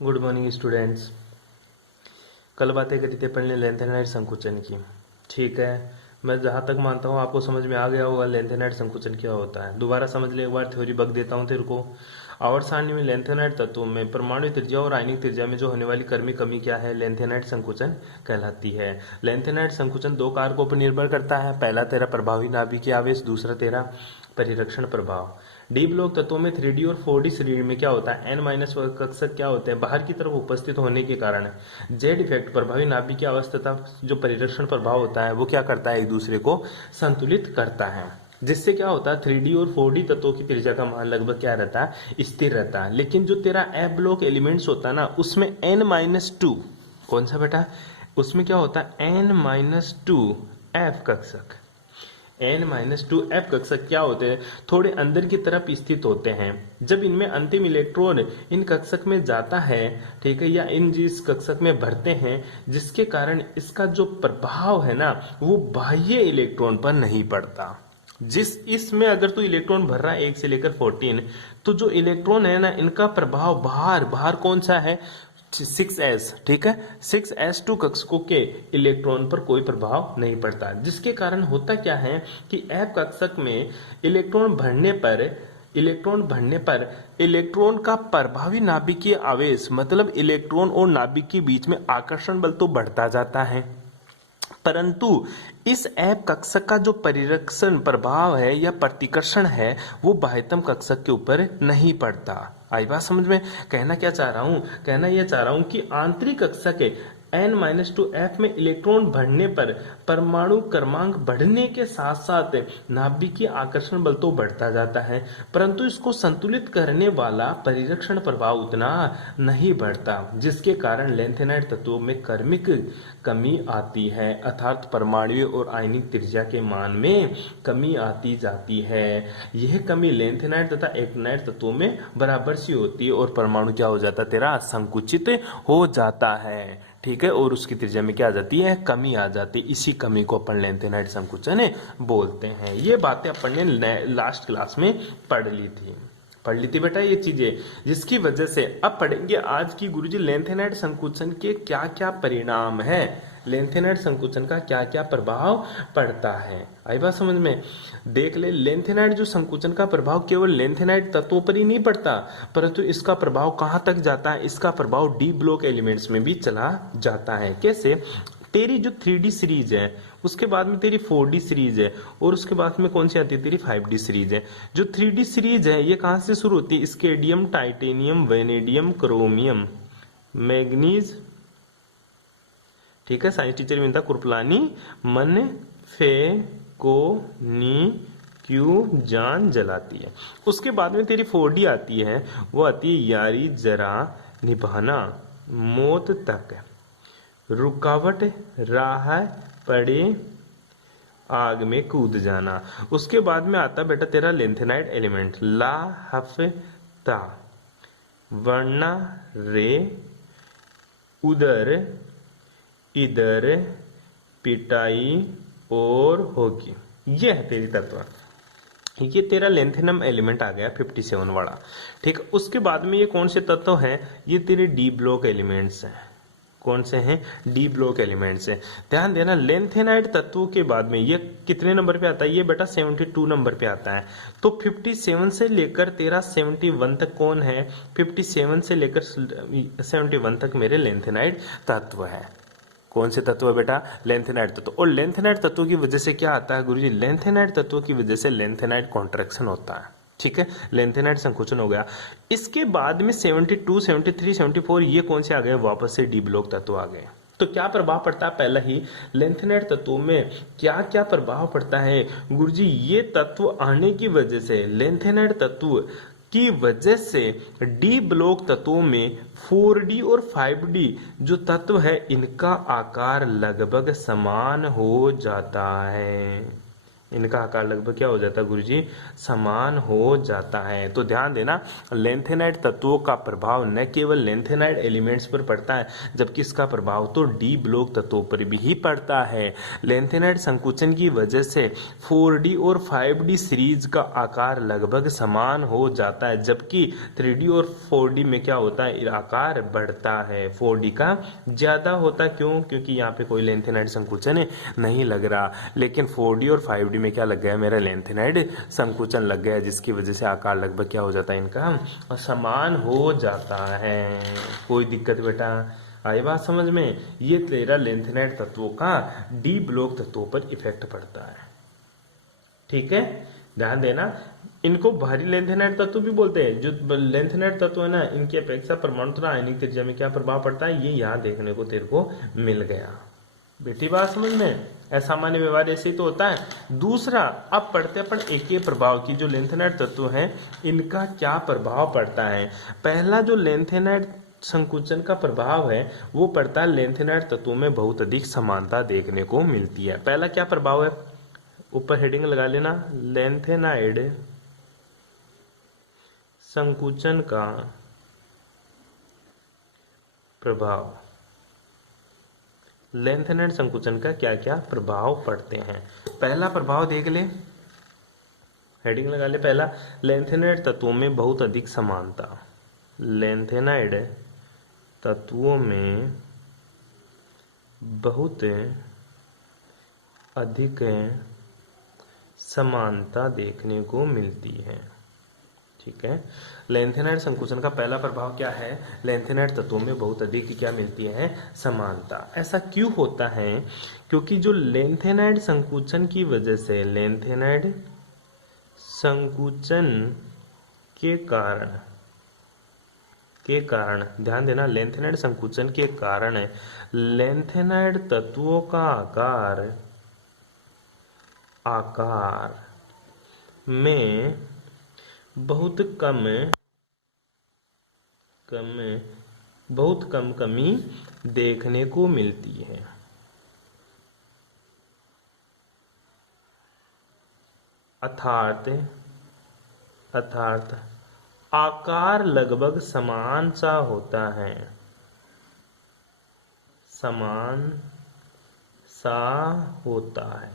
Good morning students. कल बातें करी थी अपन ने लेंथेनाइड संकुचन की। ठीक है, मैं जहाँ तक मानता हूँ आपको समझ में आ गया होगा लेंथेनाइड संकुचन क्या होता है। दोबारा समझ ले, एक बार थ्योरी बक देता हूँ तेरे को। आवर्त सारणी में लेंथेनाइड तत्वों में परमाणु त्रिज्या और आयनिक त्रिज्या में जो होने वाली क्रमिक कमी क्या है, लेंथेनाइड संकुचन कहलाती है। लेंथेनाइड संकुचन दो कारकों पर निर्भर करता है। पहला तेरा प्रभावी नाभिकीय आवेश, दूसरा तेरा परिरक्षण प्रभाव। डी ब्लॉक तत्वों में 3D और 4D श्रेणी में क्या होता है, n-1 कक्षक क्या होते हैं, बाहर की तरफ उपस्थित होने के कारण जेड इफेक्ट प्रभावी नाभिकीय अवस्था तथा जो परिरक्षण प्रभाव होता है वो क्या करता है, एक दूसरे को संतुलित करता है। जिससे क्या होता है 3D और 4D तत्वों की त्रिज्या का मान लगभग क्या रहता है, स्थिर रहता है। लेकिन जो तेरा एफ ब्लॉक एलिमेंट्स होता है ना, उसमें n-2 कौन सा बेटा, उसमें क्या होता है n-2 एफ कक्षक। n-2 एफ कक्षक क्या होते हैं, थोड़े अंदर की तरफ स्थित होते हैं। जब इनमें अंतिम इलेक्ट्रॉन इन कक्षक में जाता है, ठीक है, या इन जिस कक्षक में भरते हैं, जिसके कारण इसका जो प्रभाव है ना वो बाह्य इलेक्ट्रॉन पर नहीं पड़ता। जिस इसमें अगर तू इलेक्ट्रॉन भर रहा है 1 से लेकर 14, तो जो इलेक्ट्रॉन है ना इनका प्रभाव बाहर कौन सा है, 6s, ठीक है, 6s2 कक्षकों के इलेक्ट्रॉन पर कोई प्रभाव नहीं पड़ता। जिसके कारण होता क्या है कि f कक्षक में इलेक्ट्रॉन भरने पर इलेक्ट्रॉन का प्रभावी नाभिकीय आवेश, मतलब इलेक्ट्रॉन और नाभिक के बीच में आकर्षण बल तो बढ़ता जाता है, परंतु इस एफ कक्षक का जो परिरक्षण प्रभाव है या प्रतिकर्षण है वो बाह्यतम कक्षक के ऊपर नहीं पड़ता। आई बात समझ में। कहना क्या चाह रहा हूं, कहना यह चाह रहा हूं कि आंतरिक कक्षक n-2 f में इलेक्ट्रॉन भरने पर परमाणु क्रमांक बढ़ने के साथ साथ नाभिकीय आकर्षण बल तो बढ़ता जाता है, परंतु इसको संतुलित करने वाला परिरक्षण प्रभाव उतना नहीं बढ़ता। जिसके कारण लेंथेनाइड तत्वों में क्रमिक कमी आती है, अर्थात परमाणु और आयनिक त्रिज्या के मान में कमी आती जाती है। यह कमी लेंथेनाइड तथा एक्टिनाइड तत्वों में बराबर सी होती है और परमाणु क्या हो जाता है, तेरा संकुचित हो जाता है, ठीक है, और उसकी त्रिज्या में क्या आ जाती है, कमी आ जाती है। इसी कमी को अपन लेंथेनाइड संकुचन बोलते हैं। ये बातें अपन ने लास्ट क्लास में पढ़ ली थी बेटा ये चीजें, जिसकी वजह से अब पढ़ेंगे आज की गुरुजी लेंथेनाइड संकुचन के क्या क्या परिणाम है, लेंथेनाइड संकुचन का क्या क्या प्रभाव पड़ता है। आई बात समझ में। देख ले, लेंथेनाइड जो संकुचन का प्रभाव केवल लेंथेनाइड तत्वों पर ही नहीं पड़ता, परंतु इसका प्रभाव कहां तक जाता है, इसका प्रभाव डी ब्लॉक एलिमेंट्स में भी चला जाता है। कैसे, तेरी जो 3D सीरीज है, उसके बाद में तेरी 4D सीरीज है, और उसके बाद में कौन सी आती है, तेरी 5D सीरीज है। जो 3D सीरीज है ये कहां से शुरू होती है, स्केडियम, टाइटेनियम, वेनेडियम, क्रोमियम, मैग्नीज, ठीक है, साइंस टीचर विंता कुरपलानी, मन फे को नी क्यों जान जलाती है। उसके बाद में तेरी 4D आती है, वो आती है यारी जरा निभाना, मौत तक, रुकावट, राह पड़े, आग में कूद जाना। उसके बाद में आता बेटा तेरा लेंथेनाइड एलिमेंट, ला हफ्ता, वर्णा रे, उधर, इधर, पिटाई और होगी। यह है तेरी तत्व। ये तेरा लेंथेनम एलिमेंट आ गया 57 वाला, ठीक। उसके बाद में ये कौन से तत्व हैं, ये तेरे डी ब्लॉक एलिमेंट्स हैं। कौन से हैं, डी ब्लॉक एलिमेंट्स हैं। ध्यान देना, लेंथेनाइड तत्वों के बाद में ये कितने नंबर पे आता है, ये बेटा 72 नंबर पे आता है। तो 57 से लेकर तेरा 71 तक कौन है, 57 से लेकर 71 तक मेरे लेंथेनाइड तत्व है। कौन से तत्व है बेटा, लेंथेनाइड तत्व। और लेंथेनाइड तत्व की वजह से क्या आता है गुरुजी, लेंथेनाइड तत्व की वजह से लेंथेनाइड कॉन्ट्रैक्शन होता है, ठीक है, लेंथेनाइड संकुचन हो गया। इसके बाद में 72, 73, 74 ये कौन से आ गए, वापस से डी ब्लॉक तत्व आ गए। तो क्या प्रभाव पड़ता है, पहला ही लेंथेनाइड तत्वों में क्या क्या प्रभाव पड़ता है गुरुजी, ये तत्व आने की वजह से, लेंथेनाइड तत्व की वजह से डी ब्लॉक तत्वों में 4D और 5D जो तत्व है इनका आकार लगभग समान हो जाता है। इनका आकार लगभग क्या हो जाता है गुरुजी, समान हो जाता है। तो ध्यान देना, लेंथेनाइड तत्वों का प्रभाव न केवल लेंथेनाइड एलिमेंट्स पर पड़ता है, जबकि इसका प्रभाव तो डी ब्लॉक तत्वों पर भी पड़ता है। लेंथेनाइड संकुचन की वजह से 4D और 5D सीरीज का आकार लगभग समान हो जाता है, जबकि 3D और 4D में क्या होता है, आकार बढ़ता है, 4D का ज्यादा होता। क्यों? क्योंकि यहाँ पे कोई लेंथेनाइड संकुचन नहीं लग रहा, लेकिन 4D और 5D में क्या लग गया, मेरा लेंथेनाइड संकुचन लग गया, जिसकी वजह से आकार लगभग क्या हो जाता है इनका, समान हो जाता है। कोई दिक्कत बेटा? आई बात समझ में? ये तेरा लेंथेनाइड तत्वों का डी ब्लॉक तत्वों पर इफेक्ट पड़ता है। ठीक है, ध्यान देना, इनको भारी लेंथेनाइड तत्व भी बोलते हैं। जो लेंथेनाइड तत्व है ना, इनकी अपेक्षा परमाणु तथा आयनिक त्रिज्या में क्या प्रभाव पड़ता है, ये यहाँ देखने को तेरे को मिल गया। बेटी बात समझ में? असामान्य व्यवहार ऐसे ही तो होता है। दूसरा, अब पढ़ते अपन एक प्रभाव की, जो लेंथेनाइड तत्व है इनका क्या प्रभाव पड़ता है। पहला जो लेंथेनाइड संकुचन का प्रभाव है वो पड़ता है लेंथेनाइड तत्वों में बहुत अधिक समानता देखने को मिलती है। पहला क्या प्रभाव है, ऊपर हेडिंग लगा लेना, लेंथेनाइड संकुचन का प्रभाव। लेंथेनाइड संकुचन का क्या क्या प्रभाव पड़ते हैं। पहला प्रभाव देख ले, हेडिंग लगा ले, पहला, लेंथेनाइड तत्वों में बहुत अधिक समानता। लेंथेनाइड तत्वों में बहुत अधिक समानता देखने को मिलती है। ठीक है, लेंथेनाइड संकुचन का पहला प्रभाव क्या है, लेंथेनाइड तत्वों में बहुत अधिक क्या मिलती है, समानता। ऐसा क्यों होता है? क्योंकि जो लेंथेनाइड संकुचन की वजह से, लेंथेनाइड संकुचन के कारण ध्यान देना, लेंथेनाइड संकुचन के कारण लेंथेनाइड तत्वों का आकार में बहुत कम कमी देखने को मिलती है। अर्थात आकार लगभग समान सा होता है, समान सा होता है।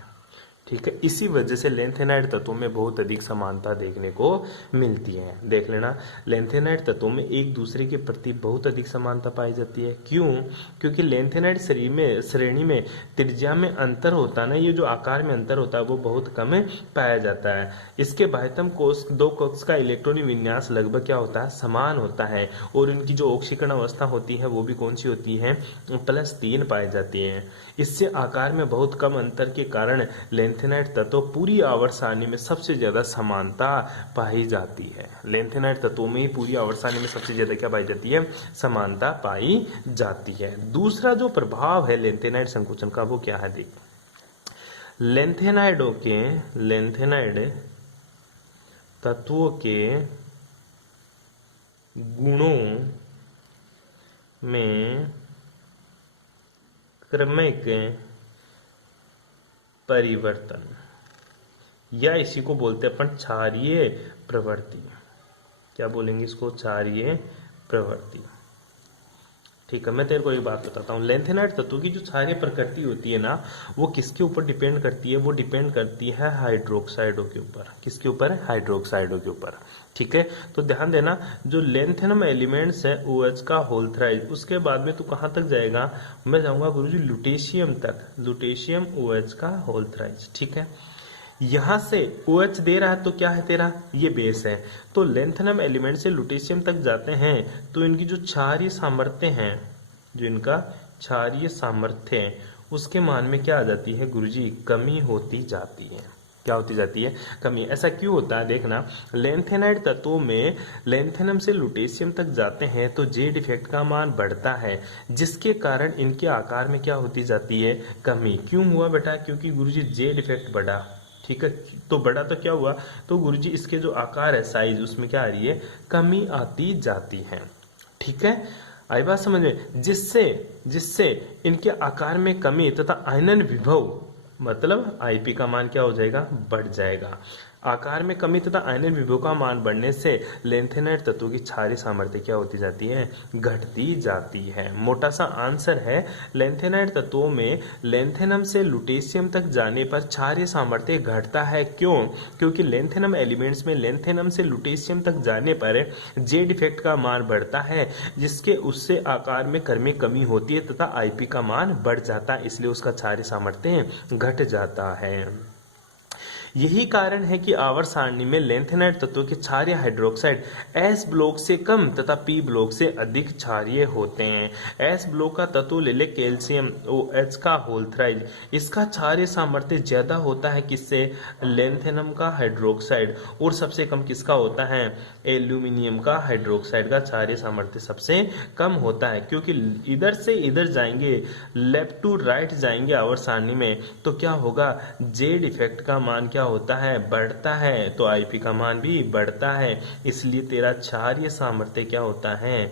ठीक है, इसी वजह से लेंथेनाइड तत्वों में बहुत अधिक समानता देखने को मिलती है। देख लेना, लेंथेनाइड तत्वों में एक दूसरे के प्रति बहुत अधिक समानता पाई जाती है। क्यों? क्योंकि लेंथेनाइड श्रेणी में त्रिज्या में अंतर होता है ना, ये जो आकार में अंतर होता है वो बहुत कम पाया जाता है। इसके बाह्यतम कोश, दो कक्ष का इलेक्ट्रॉनिक विन्यास लगभग क्या होता है, समान होता है, और इनकी जो ऑक्सीकरण अवस्था होती है वो भी कौन सी होती है, +3 पाई जाती है। इससे आकार में बहुत कम अंतर के कारण लेंथेनाइड तत्व पूरी आवर्त सारणी में सबसे ज्यादा समानता पाई जाती है। लेंथेनाइड तत्वों में ही पूरी आवर्त सारणी में सबसे ज्यादा क्या पाई जाती है, समानता पाई जाती है। दूसरा जो प्रभाव है लेंथेनाइड संकुचन का वो क्या है, देख, लेंथेनाइड तत्वों के गुणों में क्रमिक परिवर्तन, या इसी को बोलते हैं अपन क्षारीय प्रवृत्ति। क्या बोलेंगे इसको, क्षारीय प्रवृत्ति। ठीक है, मैं तेरे को एक बात बताता हूँ, लेंथेनाइड तत्व की जो क्षारीय प्रकृति होती है ना, वो किसके ऊपर डिपेंड करती है, वो डिपेंड करती है हाइड्रोक्साइडों के ऊपर। किसके ऊपर? हाइड्रोक्साइडों के ऊपर। ठीक है, तो ध्यान देना, जो लेंथेनम एलिमेंट्स है OH का होल थ्राइज, उसके बाद में तू कहाँ तक जाएगा, मैं जाऊंगा गुरुजी लुटेशियम तक, लुटेशियम OH का होल थ्राइज। ठीक है, यहां से OH दे रहा है तो क्या है तेरा, ये बेस है। तो लेंथेनम एलिमेंट से लुटेशियम तक जाते हैं तो इनकी जो क्षारीय सामर्थ्य है, जो इनका क्षारीय सामर्थ्य है, उसके मान में क्या आ जाती है गुरुजी, कमी होती जाती है। क्या होती जाती है, कमी। ऐसा क्यों होता है, देखना, लेंथेनाइड तत्वों में लेंथेनम से लुटेशियम तक जाते हैं तो जेड इफेक्ट का मान बढ़ता है, जिसके कारण इनके आकार में क्या होती जाती है, कमी। क्यों हुआ बेटा, क्योंकि गुरुजी जेड इफेक्ट बढ़ा। ठीक है, तो बड़ा तो क्या हुआ, तो गुरुजी इसके जो आकार है, साइज, उसमें क्या आ रही है, कमी आती जाती है। ठीक है, आई बात समझ में, जिससे इनके आकार में कमी तथा आयनन विभव मतलब Ip का मान क्या हो जाएगा, बढ़ जाएगा। आकार में कमी तथा आयनन विभव का मान बढ़ने से लेंथेनाइड तत्वों की क्षारीय सामर्थ्य क्या होती जाती है, घटती जाती है। मोटा सा आंसर है, लेंथेनाइड तत्वों में लेंथेनम से लुटेशियम तक जाने पर क्षारीय सामर्थ्य घटता है। क्यों? क्योंकि लेंथेनम एलिमेंट्स में लेंथेनम से लुटेशियम तक जाने पर जे डिफेक्ट का मान बढ़ता है, जिसके उससे आकार में कमी होती है तथा Ip का मान बढ़ जाता है, इसलिए उसका क्षारीय सामर्थ्य घट जाता है। यही कारण है कि आवर्त सारणी में लेंथेनाइड तत्वों के क्षारीय हाइड्रोक्साइड एस ब्लॉक से कम तथा पी ब्लॉक से अधिक क्षारीय होते हैं। एस ब्लॉक का तत्व ले ले कैल्शियम OH का होल थ्राइज, इसका क्षारीय सामर्थ्य ज्यादा होता है किससे, लेंथेनम का हाइड्रोक्साइड, और सबसे कम किसका होता है, एल्यूमिनियम का हाइड्रोक्साइड का क्षारीय सामर्थ्य सबसे कम होता है। क्योंकि इधर से इधर जाएंगे, लेफ्ट टू राइट जाएंगे आवर्त सारणी में, तो क्या होगा, जे डिफेक्ट का मान क्या होता है, बढ़ता है, तो Ip का मान भी बढ़ता है, इसलिए तेरा क्षारीय सामर्थ्य क्या होता है,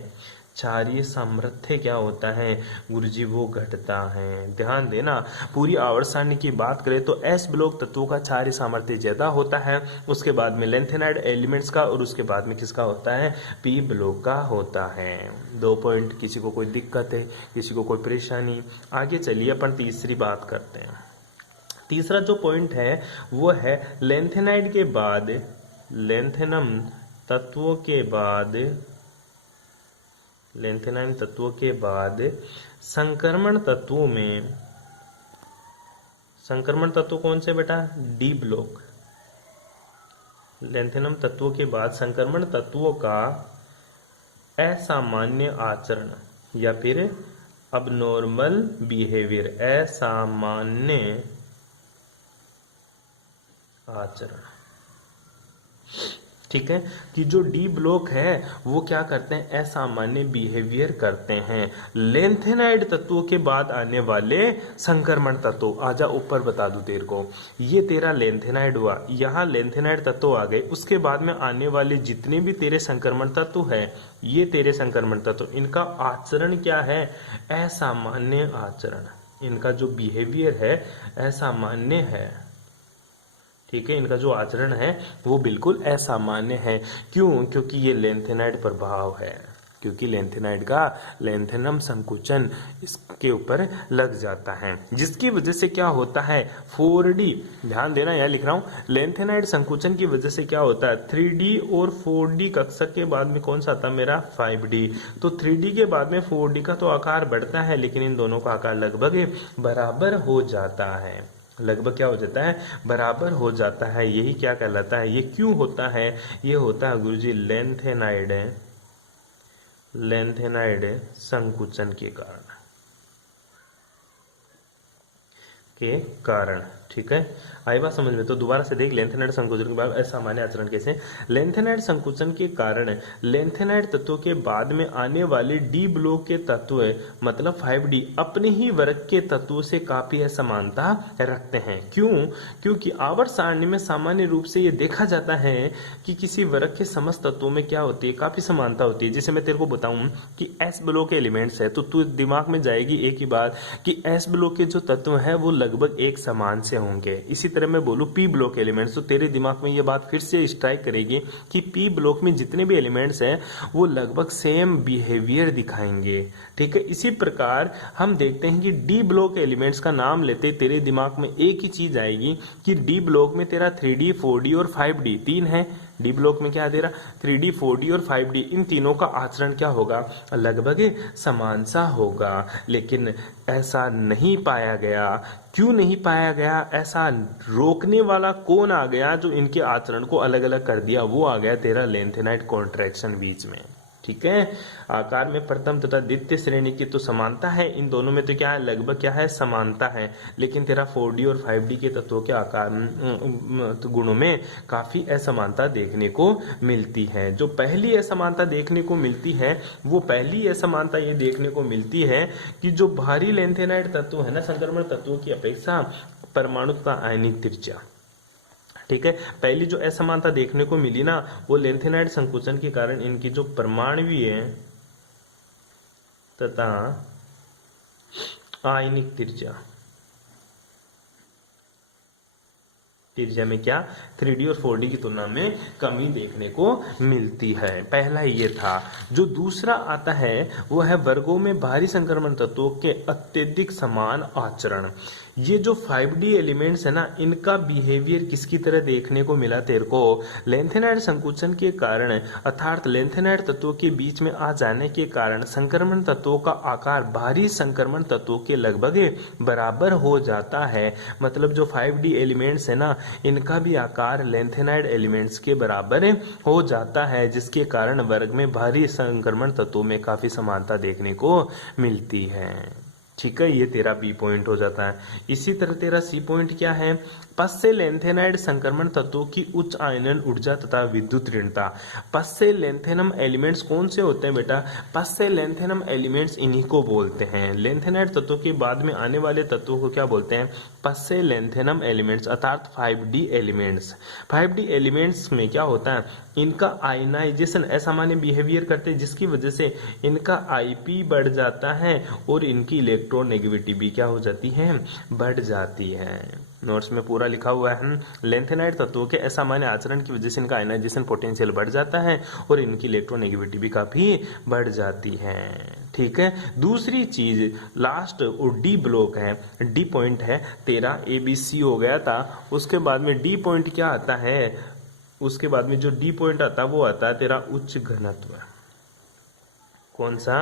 क्षारीय सामर्थ्य क्या होता है गुरुजी, वो घटता है। ध्यान देना, पूरी आवर्त सारणी की बात करें तो एस ब्लॉक तत्वों का क्षारीय सामर्थ्य ज्यादा होता है, उसके बाद में लेंथेनाइड एलिमेंट्स का, और उसके बाद में किसका होता है, पी ब्लॉक का होता है। 2 पॉइंट, किसी को कोई दिक्कत है, किसी को कोई परेशानी? आगे चलिए अपन तीसरी बात करते हैं। तीसरा जो पॉइंट है वो है लेंथेनाइड के बाद, लेंथेनम तत्वों के बाद, लेंथेनाइन तत्वों के बाद संक्रमण तत्वों में, संक्रमण तत्व कौन से बेटा, डी ब्लॉक। लेंथेनम तत्वों के बाद संक्रमण तत्वों का असामान्य आचरण या फिर अबनॉर्मल बिहेवियर, असामान्य आचरण, ठीक है, कि जो डी ब्लॉक है वो क्या करते हैं, असामान्य बिहेवियर करते हैं। लेंथेनाइड तत्वों के बाद आने वाले संक्रमण तत्व, आजा ऊपर बता दूं तेरे को, ये तेरा लेंथेनाइड हुआ, यहाँ लेंथेनाइड तत्व आ गए, उसके बाद में आने वाले जितने भी तेरे संक्रमण तत्व है, ये तेरे संक्रमण तत्व, इनका आचरण क्या है, असामान्य आचरण, इनका जो बिहेवियर है असामान्य है, ठीक है, इनका जो आचरण है वो बिल्कुल असामान्य है। क्यों? क्योंकि ये लेंथेनाइड प्रभाव है, क्योंकि लेंथेनाइड का लेंथेनम संकुचन इसके ऊपर लग जाता है, जिसकी वजह से क्या होता है, 4D, ध्यान देना यहाँ लिख रहा हूँ, लेंथेनाइड संकुचन की वजह से क्या होता है, 3D और 4D कक्षक के बाद में कौन सा आता है मेरा, 5D। तो 3D के बाद में 4D का तो आकार बढ़ता है, लेकिन इन दोनों का आकार लगभग बराबर हो जाता है, लगभग क्या हो जाता है, बराबर हो जाता है। यही क्या कहलाता है, ये क्यों होता है, ये होता है गुरुजी लेंथेनाइड, लेंथेनाइड संकुचन के कारण, ठीक है, आई बात समझ में? तो दोबारा से देख, लेंथेनाइड संकुचन के बाद असामान्य आचरण कैसे, लेंथेनाइड संकुचन के कारण लेंथेनाइड तत्वों के बाद में आने वाले डी ब्लॉक के तत्व मतलब 5D अपने ही वर्ग के तत्वों से काफी असमानता रखते हैं। क्यों? क्योंकि आवर्त सारणी में सामान्य रूप से ये देखा जाता है कि किसी वर्ग के समस्त तत्वों में क्या होती है, काफी समानता होती है। जैसे मैं तेरे को बताऊं कि एस ब्लॉक के एलिमेंट्स है, तो तू दिमाग में जाएगी एक ही बात कि एस ब्लॉक के जो तत्व है वो लगभग एक समान से होंगे। इसी तरह मैं बोलूं पी ब्लॉक एलिमेंट्स, तो तेरे दिमाग में ये बात फिर से स्ट्राइक करेगी कि पी ब्लॉक में जितने भी एलिमेंट्स हैं वो लगभग सेम बिहेवियर दिखाएंगे, ठीक है। इसी प्रकार हम देखते हैं कि डी ब्लॉक एलिमेंट्स का नाम लेते तेरे दिमाग में एक ही चीज आएगी कि डी ब्लॉक में तेरा 3D 4D और 5D तीन है। डी ब्लॉक में क्या दे रहा, 3D 4D और 5D, इन तीनों का आचरण क्या होगा, लगभग समान सा होगा। लेकिन ऐसा नहीं पाया गया। क्यों नहीं पाया गया? ऐसा रोकने वाला कौन आ गया जो इनके आचरण को अलग अलग कर दिया? वो आ गया तेरा लेंथेनाइड कॉन्ट्रैक्शन बीच में, ठीक है। आकार में प्रथम तथा द्वितीय श्रेणी की तो समानता है, इन दोनों में तो क्या है, लगभग क्या है, समानता है। लेकिन तेरा 4D और 5D के तत्वों के आकार गुणों में काफी असमानता देखने को मिलती है। जो पहली असमानता देखने को मिलती है, वो पहली असमानता ये देखने को मिलती है कि जो भारी लेंथेनाइड तत्व है ना, संक्रमण तत्वों की अपेक्षा परमाणु का आयनिक त्रिज्या, ठीक है, पहली जो असमानता देखने को मिली ना, वो लेंथेनाइड संकुचन के कारण इनकी जो परमाणुीय तथा आयनिक त्रिज्या, त्रिज्या में क्या 3D और 4D की तुलना में कमी देखने को मिलती है। पहला ये था। जो दूसरा आता है वो है वर्गों में भारी संक्रमण तत्वों के अत्यधिक समान आचरण। ये जो 5D एलिमेंट्स है ना, इनका बिहेवियर किसकी तरह देखने को मिला तेरे को, लेंथेनाइड संकुचन के कारण अर्थात लेंथेनाइड तत्वों के बीच में आ जाने के कारण संक्रमण तत्वों का आकार भारी संक्रमण तत्वों के लगभग बराबर हो जाता है। मतलब जो 5D एलिमेंट्स है ना, इनका भी आकार लेंथेनाइड एलिमेंट्स के बराबर हो जाता है, जिसके कारण वर्ग में भारी संक्रमण तत्वों में काफी समानता देखने को मिलती है। ठीक है, ये तेरा बी पॉइंट हो जाता है। इसी तरह तेरा सी पॉइंट क्या है, पश्च लेंथेनाइड संक्रमण तत्वों की उच्च आयनन ऊर्जा तथा विद्युत ऋणता। पश्च लेंथेनम एलिमेंट्स कौन से होते हैं बेटा, पश्च लेंथेनम एलिमेंट्स इन्हीं को बोलते हैं। लेंथेनाइड तत्वों के बाद में आने वाले तत्वों को क्या बोलते हैं, पश्च लेंथेनम एलिमेंट्स अर्थात 5D एलिमेंट्स। 5D एलिमेंट्स में क्या होता है, इनका आयनाइजेशन असामान्य बिहेवियर करते हैं, जिसकी वजह से इनका IP बढ़ जाता है और इनकी इलेक्ट्रोनेगेटिविटी भी क्या हो जाती है, बढ़ जाती है। नोट्स में पूरा लिखा हुआ है। लेंथेनाइड तत्वों के असामान्य आचरण की वजह से इनका आयनाइजेशन पोटेंशियल बढ़ जाता है और इनकी इलेक्ट्रोनेगेटिविटी भी काफी बढ़ जाती है। ठीक है, दूसरी चीज लास्ट और डी ब्लॉक है, डी पॉइंट है तेरा ABC हो गया था। उसके बाद में डी पॉइंट क्या आता है, उसके बाद में जो डी पॉइंट आता है वो आता है तेरा उच्च घनत्व। कौन सा,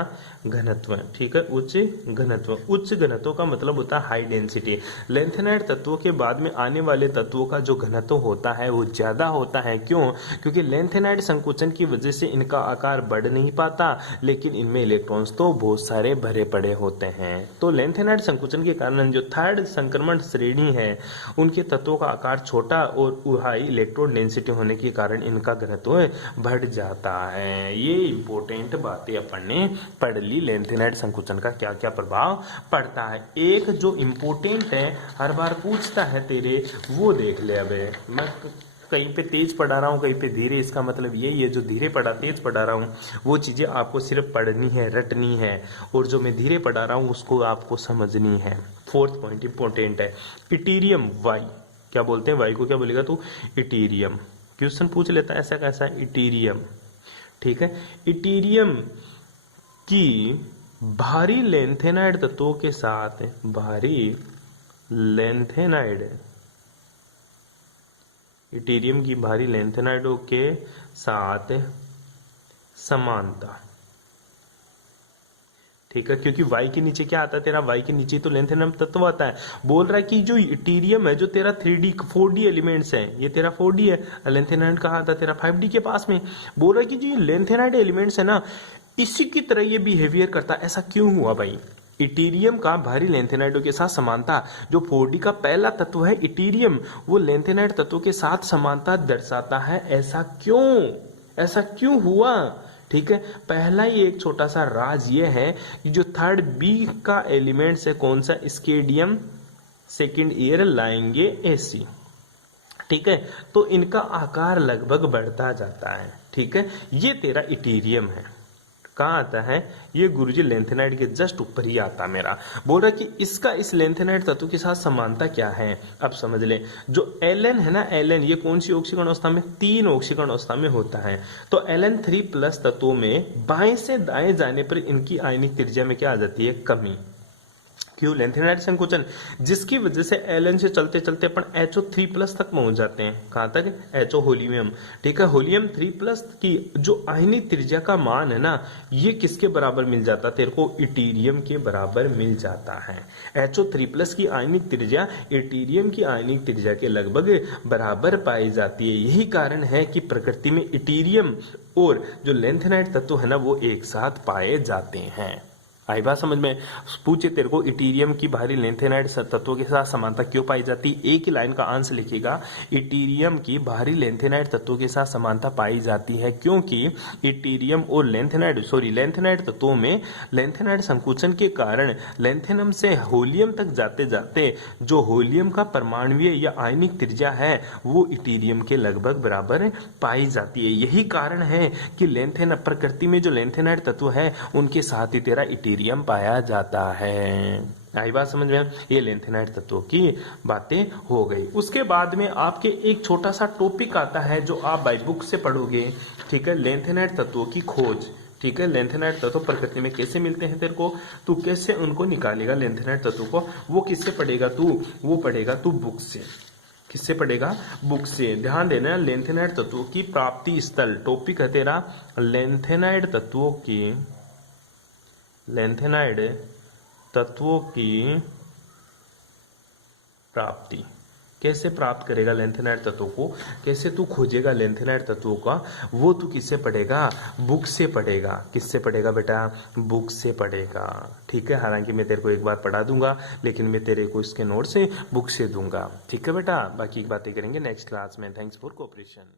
घनत्व। ठीक है, उच्च घनत्व। उच्च घनत्व का मतलब होता है हाई डेंसिटी। लेंथेनाइड तत्वों के बाद में आने वाले तत्वों का जो घनत्व होता है वो ज्यादा होता है। क्यों, क्योंकि लेंथेनाइड संकुचन की वजह से इनका आकार बढ़ नहीं पाता, लेकिन इनमें इलेक्ट्रॉन्स तो बहुत सारे भरे पड़े होते हैं। तो लेंथेनाइड संकुचन के कारण जो थर्ड संक्रमण श्रेणी है, उनके तत्वों का आकार छोटा और हाई इलेक्ट्रॉन डेंसिटी होने के कारण इनका घनत्व बढ़ जाता है। ये इंपॉर्टेंट बातें अपन ने पढ़ ली, लेंथेनाइड संकुचन का क्या क्या प्रभाव पड़ता है। एक जो इंपॉर्टेंट है हर बार पूछता है तेरे, वो देख ले। अब मैं कहीं पे तेज पढ़ा रहा हूँ, कहीं पे धीरे, इसका मतलब ये जो धीरे पढ़ा तेज पढ़ा रहा हूँ वो चीजें आपको सिर्फ पढ़नी है, रटनी है, और जो मैं धीरे पढ़ा रहा हूँ उसको आपको समझनी है। फोर्थ पॉइंट इंपॉर्टेंट है, इटीरियम वाई। क्या बोलते हैं वाई को, क्या बोलेगा तू, इटीरियम। क्वेश्चन पूछ लेता है ऐसा कैसा, इटीरियम। ठीक है, इटीरियम की भारी लेंथेनाइड तत्वों के साथ, भारी लेंथेनाइड, इटीरियम की भारी लेंथेनाइडों के साथ समानता। ठीक है, क्योंकि वाई के नीचे क्या आता है तेरा, वाई के नीचे तो लेंथेनम तत्व आता है। बोल रहा है कि जो इटीरियम है, जो तेरा 3D 4D एलिमेंट्स है, ये तेरा 4D है, लेंथेनाइड कहाँ आता है तेरा 5D के पास में। बोल रहा है कि जो लेंथेनाइड एलिमेंट्स है ना, इसी की तरह ये बिहेवियर करता है। ऐसा क्यों हुआ भाई, इटीरियम का भारी लेंथेनाइडों के साथ समानता, जो 4D का पहला तत्व है इटीरियम, वो लेंथेनाइड तत्वों के साथ समानता दर्शाता है। ऐसा क्यों, ऐसा क्यों हुआ। ठीक है, पहला ही एक छोटा सा राज ये है कि जो थर्ड B का एलिमेंट्स है, कौन सा, स्केडियम, सेकेंड ईयर लाएंगे AC। ठीक है, तो इनका आकार लगभग बढ़ता जाता है। ठीक है, ये तेरा इटीरियम है। कहाँ आता है ये गुरुजी, लेंथेनाइड के जस्ट ऊपर ही आता मेरा। बोल रहा कि इसका इस लेंथेनाइड तत्व के साथ समानता क्या है। अब समझ ले, जो Ln है ना, Ln ये कौन सी ऑक्सीकरण अवस्था में, 3 ऑक्सीकरण अवस्था में होता है। तो Ln3+ तत्वों में बाएं से दाएं जाने पर इनकी आयनिक त्रिज्या में क्या आ जाती है, कमी। क्यों, लेंथेनाइड संकुचन, जिसकी वजह से Ln से चलते चलते अपन HO3+ तक पहुंच जाते हैं। कहां तक, HO होलियम। ठीक है, होलियम 3+ की जो आयनिक त्रिज्या का मान है ना, ये किसके बराबर मिल जाता है तेरे को, इटीरियम के बराबर मिल जाता है। HO3+ की आयनिक त्रिज्या इटीरियम की आयनिक त्रिज्या के लगभग बराबर पाई जाती है। यही कारण है कि प्रकृति में इटीरियम और जो लेंथेनाइड तत्व है ना, वो एक साथ पाए जाते हैं। आई बात समझ में। पूछे तेरे को इटीरियम की भारी लेंथेनाइड तत्वों के साथ समानता क्यों पाई जाती, एक ही लाइन का आंसर लिखेगा, इटीरियम की भारी लेंथेनाइड तत्वों के साथ समानता पाई जाती है क्योंकि इटीरियम और लेंथेनाइड तत्वों में लेंथेनाइड संकुचन के कारण लेंथेनम से होलियम तक जाते जाते जो होलियम का परमाणुीय या आयनिक त्रिज्या है वो इटीरियम के लगभग बराबर पाई जाती है। यही कारण है कि प्रकृति में जो लेंथेनाइड तत्व है उनके साथ ही तेरा इटीरियम पाया जाता है। आई बात समझ में? ये लेंथेनाइड तत्वों की बातें हो गई। उसके बाद में आपके एक छोटा सा टॉपिक आता है जो आप बाई बुक से पढ़ोगे, ठीक है, लेंथेनाइड तत्वों की खोज। ठीक है, लेंथेनाइड तत्व प्रकृति में कैसे मिलते हैं तेरे को, तू कैसे उनको निकालेगा लेंथेनाइड तत्वों को, वो किससे पढ़ेगा तू? वो पढ़ेगा तू बुक से। किससे पढ़ेगा? बुक से। ध्यान देना, लेंथेनाइड तत्वों की प्राप्ति स्थल टॉपिक है तेरा लेंथेनाइड तत्वों की, लेंथेनाइड तत्वों की प्राप्ति। कैसे प्राप्त करेगा लेंथेनाइड तत्वों को, कैसे तू खोजेगा लेंथेनाइड तत्वों का, वो तू किससे पढ़ेगा? बुक से पढ़ेगा। किससे पढ़ेगा बेटा? बुक से पढ़ेगा। ठीक है, हालांकि मैं तेरे को एक बार पढ़ा दूंगा, लेकिन मैं तेरे को इसके नोट से बुक से दूंगा। ठीक है बेटा, बाकी बातें करेंगे नेक्स्ट क्लास में। Thanks for cooperation.